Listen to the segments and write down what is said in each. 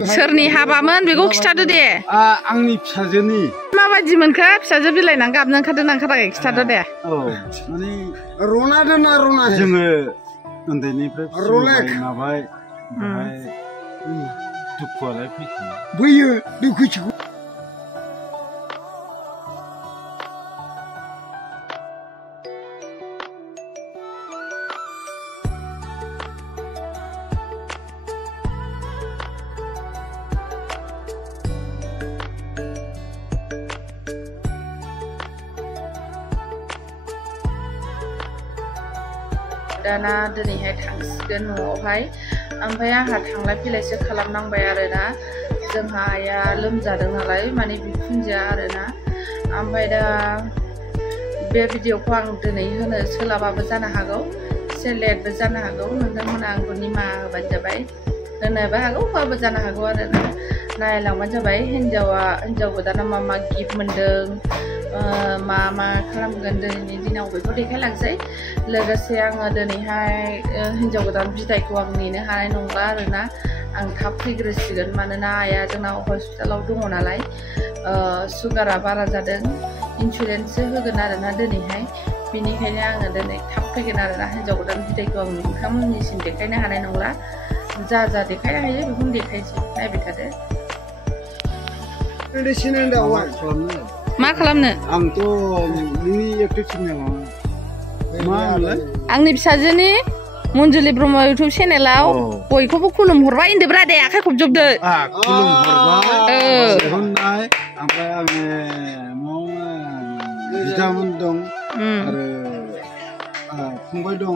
सोरनि हाबामोन बेखौ खिथादो दे। आंनि फिसाजोनि। माबायदि मोनखो फिसाजो बिलाइना गाबनो ओंखारदों ओंखाराखै खिथादो दे। औ माने रनादों ना रनाखै जोङो उन्दैनिफ्राय माबाय ओमफ्राय दुखुआलाय फैयो दुखु दाना दिनैहाय थांसिगोन न'आवहाय ओमफ्राय आंहा थांलाय फैलायसो खालामनांबाय आरोना जोंहा आइया लोमजादों नालाय माने बिखुनजोआ आरोना ओमफ्राय दा बे भिडिअखौ आं दिनै होनो सोलाबाबो जानो हागौ एसे लेटबो जानो हागौ नोंथांमोना आंखौ निमाहा होबानो जाबाय होनोबो हागौ होआबो जानो हागौ आरोना नायलांबानो जाबाय हिन्जाव गोदाना मा मा गिफ्ट मोन्दों मा मा खालामगोन दिनैनि दिनाव बेखौ देखायलांसै लोगोसे आङो दिनैहाय हिन्जाव गोदान बिदायखौ आं नेनो हानाय नंला आरोना आं थाब फैग्रोसिगोन मानोना आइया जोंनाव हस्पिटालाव दङ नालाय सुगारा बारा जादों इन्सुरेन्ससो होगोन आरोना दिनैहाय बेनिखायनो आङो दिनै थाब फैगोन आरोना हिन्जाव गोदान बिदायखौ आं नोंथांमोननिसिम देखायनो हानाय नंला जा देखायनो हायो बेखौनो देखायसै नायबाय थादो मा खालामनो आंथ' नोंनि इउटुब चेनेलाव मा होनलाय आंनि फिसाजोनि मन्जुलि ब्रह्म इउटुब चेनेलाव बयखौबो खुलुमहरबाय होनदोब्रा दे आखाइ खबजोबदो खुलुमहरबाय ओमफ्राय आङो बिदामोन दं आरो फंबाय दङ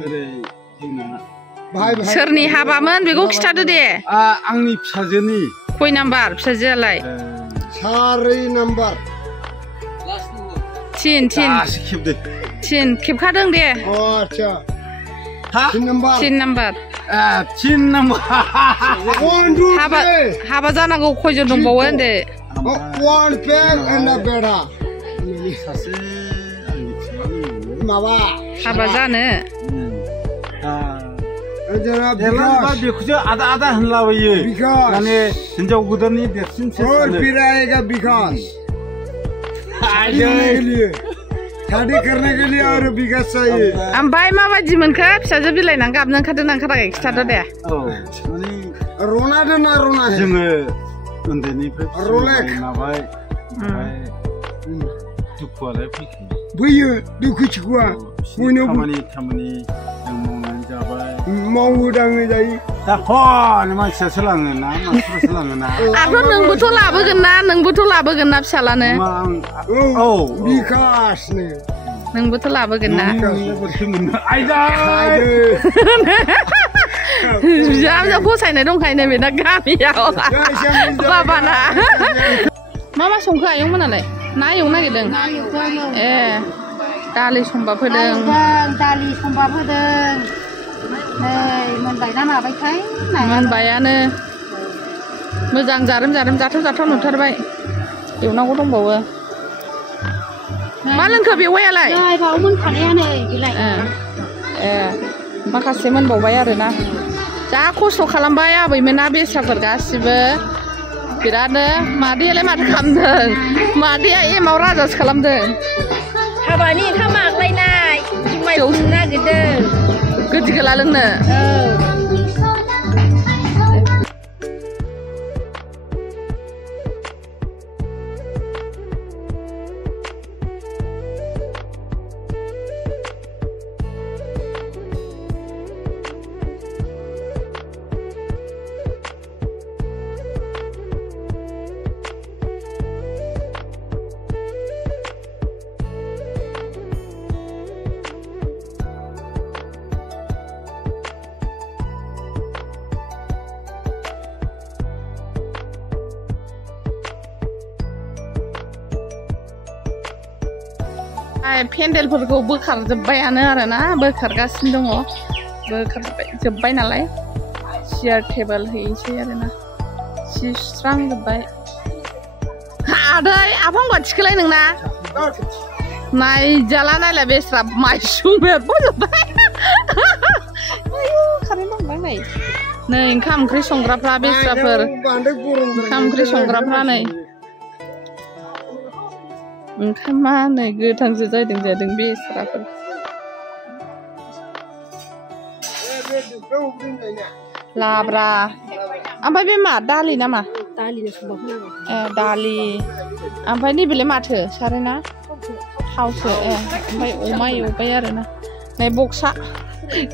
ओरै सोरनि हाबामोन बेखौ खिथादो दे आंनि फिसाजोनि खय नाम्बार फिसाजोआलाय 4 नाम्बार थिन खेबखादों दे थिन नाम्बार हाबा जानांगौ खयजन दंबावो होनदो हाबा जानो बेखौसो आदा होनलाबायो माने हिन्जाव गोदाननि देरसिनसो ओमफ्राय माबायदि मोनखो फिसाजो बिलाइना गाबनो ओंखारदों ओंखाराखै खिथादो दे रनादों ना रनाखै जोङो उन्दैनिफ्राय माबाय दुखुआलाय फैयो दुखुआ खामानि मावो दाङो जायो मानसिया सोलाङोना आरो नोंबोथ' लाबोगोन ना फिसालानो नोंबोथ' लाबोगोन ना बिहामजो फसायनाय दंखायनो बेना गामियाव बाबाना मा संखो आयंमोनालाय ना एवनो नागिरदों ए दालि संबा फोदों मोनबाय ना माबायथाय मोनबायानो मोजां जारोम जाथाव नुथारबाय एवनांगौ दंबावो मा लोंखो बेवायालाय माखासे मोनबावबाय आरोना जा खस्थ' खालामबाय आबैमोना बेस्राफोर गासिबो बिरादनो मादैयालाय माथो खालामदों मादैया एमाव राजासो खालामदों हाबानि ओंखाम आग्लायनाय जुमाय संनो नागिरदों गोदि गोला लोंनो पेन्देलफोरखौ बोखारजोब्बायानो आरोना बोखारगासिनो दङ बोखारजोब्बाय नालाय चेयार टेबोल हैनोसै आरोना सि सुस्रांजोब्बाय आदै आफांबा थिखोलाय नोंना नायजाला नायला बेस्रा माइसुं बेरबोजोब्बाय आयु कारेन्ट दंदां नै नै ओंखाम ओंख्रि संग्राफ्रा बेस्राफोर ओंखाम ओंख्रि संग्राफ्रा नै ओंखामा नै गोथांसो जादों बेस्राफोर लाब्रा ओमफ्राय बे मा दालि नामा दालि ओमफ्राय नैबेलाय माथो सारायना थावसो ओमफ्राय अमा एवबाय आरोना नै बक्सा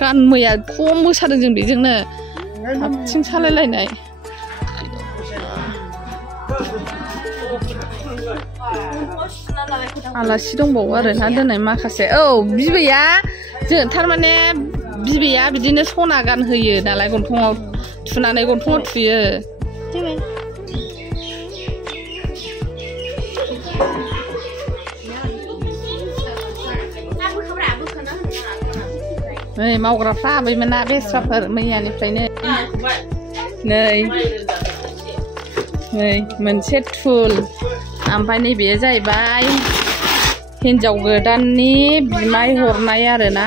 गान मैया खम मोसादों जों बेजोंनो आथिं सालायलायनाय आलासि दंबावो आरोना दिनै माखासे बिबैया जों थारमाने बिबैया बिदिनो सना गानहोयो नालाय गन्थङाव थुनानै गन्थङाव थुयो नै मावग्राफ्रा आबैमोना बेस्राफोर मैयानिफ्रायनो नै मोनसे थुल ओमफ्राय नैबे जाहैबाय हिन्जाव गोदाननि बिमाय हरनाय आरोना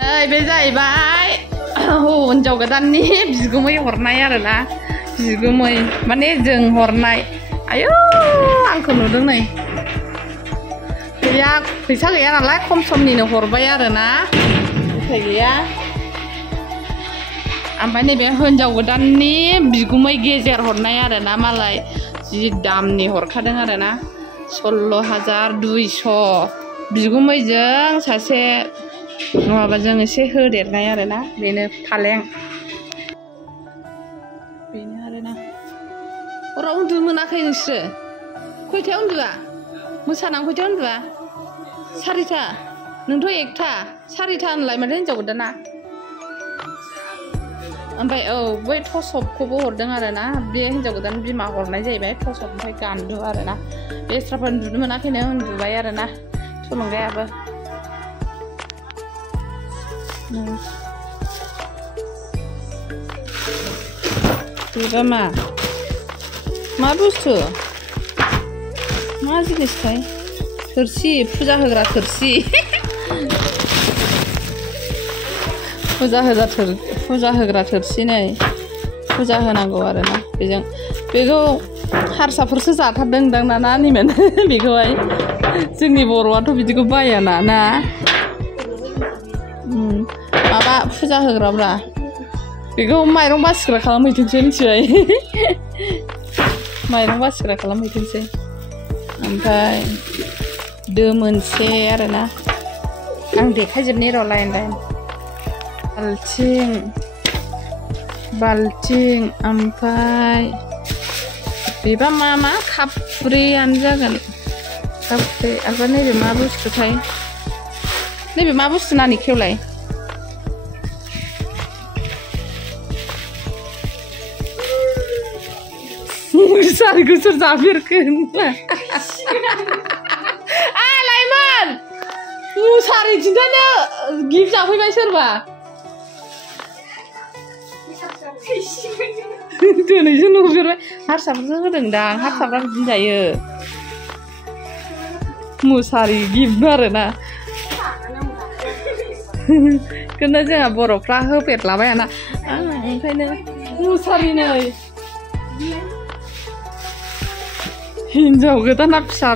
नै बे जाहैबाय हिन्जाव गोदाननि बिगुमै हरनाय आरोना बिगुमै माने जों हरनाय आयौ आंखौ नुदों नै गैया फैसा गैया नालाय खम समनिनो हरबाय आरोना उफाय गैया ओमफ्राय नैबे हिन्जाव गोदाननि बिगुमै गेजेर हरनाय आरोना मालाय जि दामनि हरखादों आरोना 16,200 बिगुमैजों सासे माबाजों एसे होदेरनाय आरोना बेनो फालें बेनो आरोना हराव उन्दुनो मोनाखै नोंसोरो खयथायाव उन्दुआ मोसानानै खयथायाव उन्दुआ 4टा नोंथ' 1टा 4टा होनलाय माथो हिन्जाव गोदाना ओमफ्राय बै थसबखौबो हरदों आरोना बे हिन्जाव गोदान बिमा हरनाय जाहैबाय थसब ओमफ्राय गान्दु आरोना बेस्राफोर उन्दुनो मोनाखैनो उन्दुबाय आरोना थुलुंगायाबो बेबा मा बुस्थु मा जिनिसथाय थोरसि फुजा होग्रा थोरसि फुजा होग्रा थोरसि नै फुजा होनांगौ आरोना बेजों बेखौ हारसाफोरसो जाथारदों दां ना नानिमोन बेखौहाय जोंनि बर'आथ' बिदिखौ बायाना ना माबा फुजा होग्राब्रा बेखौ माइरं बासिग्रा खालामहैथोंसै मिथिबाय माइरं बासिग्रा खालामहैथोंसै ओमफ्राय दो मोनसे आरोना आं देखायजोबनि र' लाइन बाल्थिं ओमफ्राय बेबा मा खाब्रैयानो जागोन खाब्रै ओमफ्राय नैबे मा बुस्थुथाय नैबे मा बुस्थु नानि खेवलाय मुसारिखौ सोर जाफेरखो लाइमोन मुसारि खिन्थानो गिफ्ट जाफैबाय सोरबा दिनैसो नुफेरबाय हारसाफोरसो होदोंदां हारसाफ्रा बिदिनो जायो मुसारि गिफ्ट आरोना खिन्थु जोंहा बर'फ्रा होफेरलाबायाना ओंखायनो मुसारि नै हिन्जाव गोदाना फिसा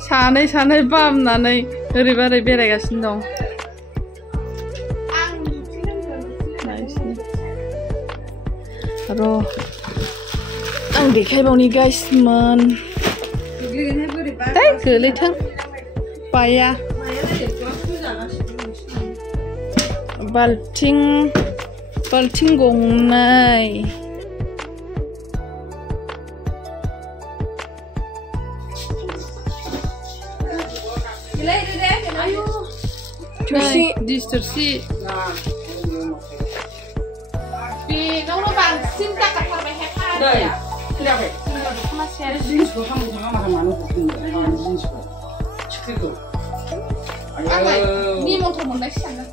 सानै बामनानै ओरैबा ओरै बेरायगासिनो दं र' आं देखायबावनि गाइसमोन गोलैथों बाया बाल्थिं गंनै दिस थोरसि बेगावनो बांसिन जाखाथारबाय हेफाजाब जिनिसखौ थांनो थाङा मानो जिनिसखौ सिख्रिखौ आंलाय निमन्थ्रन मोननायसो सानदों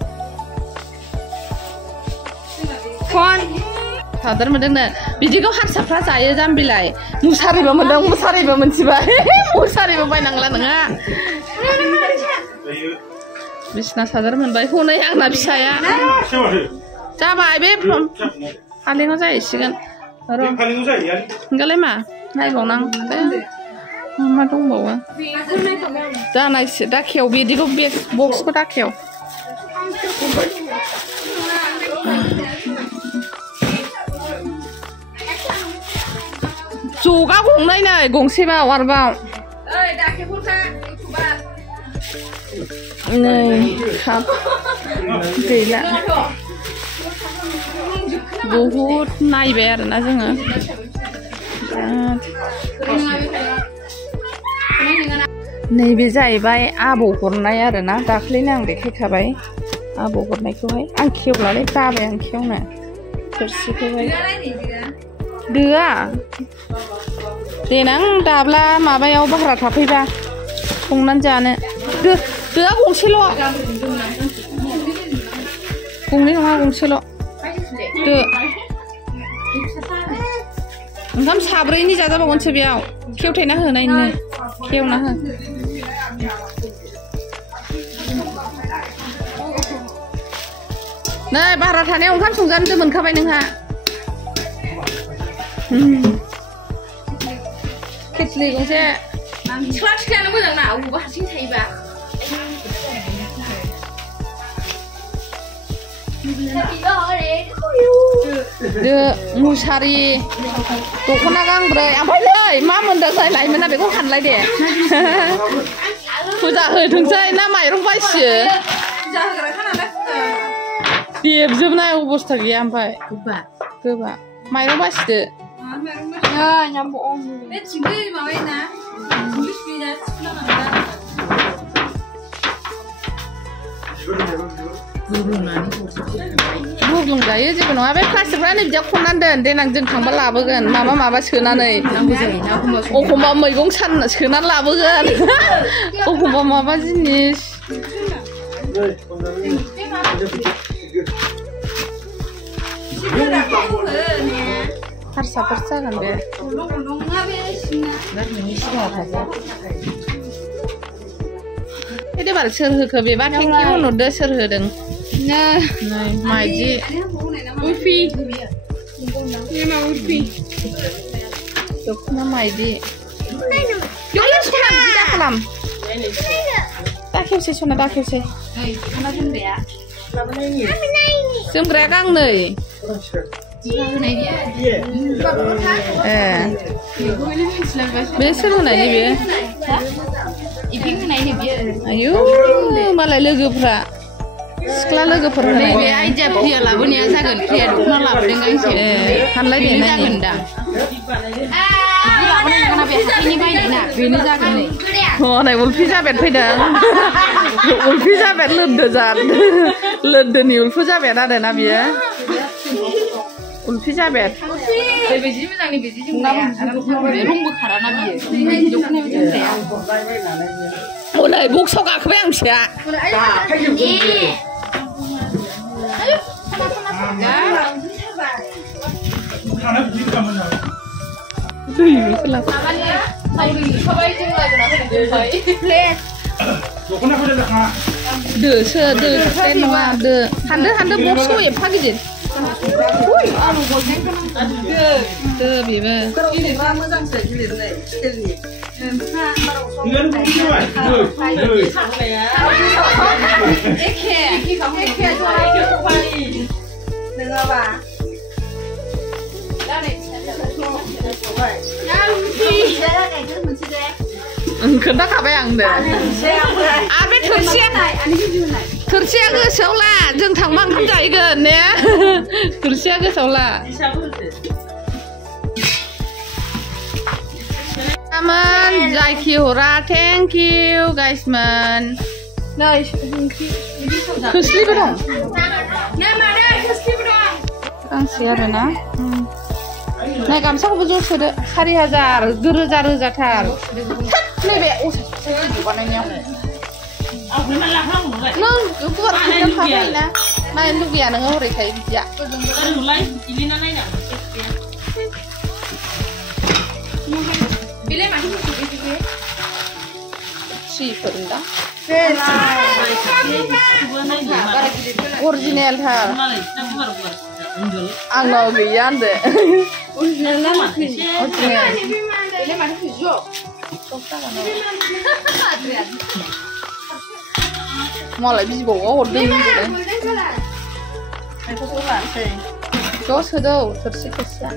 फन सादर मोनदोंनो बिदिखौ हारसाफ्रा जायो जाम्बिलाय मुसारिबो मोनदों मुसारिबो मोनथिबाय मुसारिबो बायनांला नोङा बिसना सादर मोनबाय हनै आंना फिसाया जाबाय बे फालेङाव जाहैसिगोन र' होनगालाय मा नायबावनांगौ मा दंबावो जानायसो दाखेव बिदिखौ बक्सखौ दाखेव जगा गंनै नै गंसेबाव आरोबाव नै काप गैला बहुद नायबाय आरोना जोङो नैबे जाहैबाय आबौ हरनाय आरोना दाख्लैनो आं देखायखाबाय आबौ हरनायखौहाय आं खेवलालै बाबाय आं खेवनो थोरसिखौहाय दोआ देनां दाब्ला माबायाव भारा थाफैबा संनानै जानो दोआ गंसेल' गंनै नङा गंसेल' दो ओंखाम साब्रैनि जाजाबावगोनसो बेयाव खेवथायना होनायनो खेवना हो नै भारा थानायाव ओंखाम संजानोसो मोनखाबाय नोंहा खेथ्लि गंसे सिख्ला सिख्लायानो मोजां ना अबावबा हारसिं थायोबा दो मुसारि दख'ना गांब्रै ओमफ्राय मा मोनदों लायमोना बेखौ हानलाय दे फुजा होथोंसै ना माइरं बायसियो देबजोबनाय अबस्था गैया ओमफ्राय गोबा माइरं बासिदो रुग्लुंजायो जेबो नङा बे प्लास्टिकफ्रानो बिदिया खननानै दोन देनां जों थांबा लाबोगोन माबा सोनानै एखमबा मैगं सोनानै लाबोगोन एखमबा माबा जिनिस हारसाफोर जागोन बे एबार सोर होखो बेबा थेंखि होनहरदो सोर होदों नै माइदि उर्फि दख'ना माइदि खालाम दाखेवसै सना दाखेवसै जोमग्राया गांनै बे सोर होनायनि बेयो आयु मालाय लोगोफ्रा सिख्ला लोगोफोर होनाय बे आइडिया फ्रिया लाबोनाया जागोन फ्रिया दख'ना लाबोदों गांसे फानलाय दे जागोन दा बेनो जागोन हनै उल्फि जाबेद फैदों उल्फि जाबेद लोन्दोनि उल्फि जाबेद आरोना बियो उल्फि जाबेद बेबायदि मोजांनि बिदि जोमग्राया रंबो खाराना बियो दख'नायाव जोमग्राया हनै बक्सआव गाखोबाय आं फिसाया दोसो दो नङा दो हानदो बक्सखौ एफा गिदिर दो बेबो मोजांसो गिलिरनो नङाबा खोन्थाखाबाय आं दे बे थोरसिया गोसोआव ला जों थांबा ओंखाम जाहैगोन ने थोरसिया गोसोआव ला जायखि हरा थेंक इउ गाइसमोन खोस्लिबो दं गांसे आरोना नै गामसाखौबो ज' सोदो 4000 रोजा रोजाथार नैबे बानायनायाव नों गुवार खालामखाबायना नायनो लुगैया नोङो हरैखाय बिदिया थोरसिफोरदां अरिजिनेल थार आंनाव गैया होनदो मालाय बिबौआ हरदों ज' सोदौ थोरसि थोरसिया